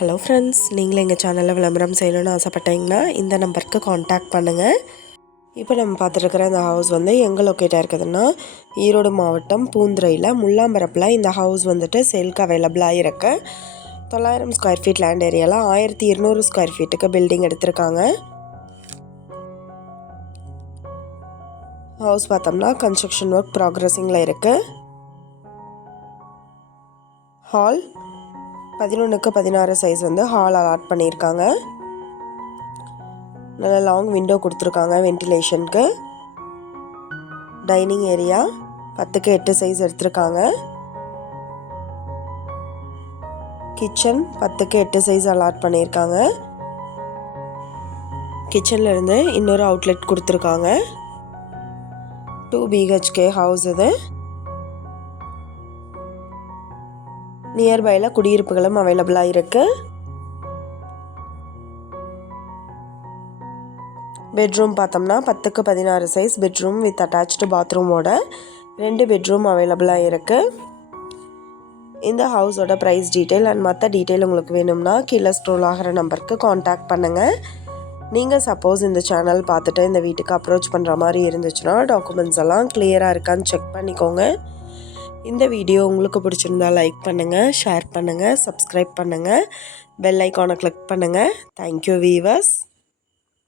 Hello friends, நீங்களும் எங்கள் சேனலில் விளம்பரம் செய்யணும்னு ஆசைப்பட்டீங்கன்னா இந்த நம்பருக்கு காண்டாக்ட் பண்ணுங்கள். இப்போ நம்ம பார்த்துருக்குற இந்த ஹவுஸ் வந்து எங்கே லொக்கேட்டாக இருக்குதுன்னா ஈரோடு மாவட்டம் பூந்துறையில் முல்லாம்பரப்பில் இந்த ஹவுஸ் வந்துட்டு சேல்க்கு அவைலபிளாக இருக்கு. 900 ஸ்கொயர் ஃபீட் லேண்ட் ஏரியாவில் 1200 ஸ்கொயர் ஃபீட்டுக்கு பில்டிங் எடுத்திருக்காங்க. ஹவுஸ் பார்த்தோம்னா கன்ஸ்ட்ரக்ஷன் ஒர்க் ப்ராக்ரஸிங்கில் இருக்குது. ஹால் 11x16 சைஸ் வந்து ஹால் அலாட் பண்ணியிருக்காங்க. நல்ல லாங் விண்டோ கொடுத்துருக்காங்க வென்டிலேஷனுக்கு. டைனிங் ஏரியா 10x8 சைஸ் எடுத்திருக்காங்க. கிச்சன் 10x8 சைஸ் அலாட் பண்ணியிருக்காங்க. கிச்சன்ல இருந்து இன்னொரு அவுட்லெட் கொடுத்துருக்காங்க. 2 BHK ஹவுஸ் இது. நியர்பையில் குடியிருப்புகளும் அவைலபிளாக இருக்குது. பெட்ரூம் பார்த்தோம்னா 10x16 size bedroom with attached பாத்ரூமோட 2 பெட்ரூம் அவைலபிளாக இருக்குது. இந்த ஹவுஸோட ப்ரைஸ் டீட்டெயில் அண்ட் மற்ற டீட்டெயில் உங்களுக்கு வேணும்னா கீழே ஸ்க்ரோல் ஆகிற நம்பருக்கு காண்டாக்ட் பண்ணுங்கள். நீங்கள் சப்போஸ் இந்த சேனல் பார்த்துட்டு இந்த வீட்டுக்கு அப்ரோச் பண்ணுற மாதிரி இருந்துச்சுன்னா டாக்குமெண்ட்ஸ் எல்லாம் கிளியராக இருக்கான்னு செக் பண்ணிக்கோங்க. இந்த வீடியோ உங்களுக்கு பிடிச்சிருந்தா லைக் பண்ணுங்கள், ஷேர் பண்ணுங்கள், சப்ஸ்கிரைப் பண்ணுங்கள், பெல் ஐக்கானை கிளிக் பண்ணுங்கள். Thank you viewers.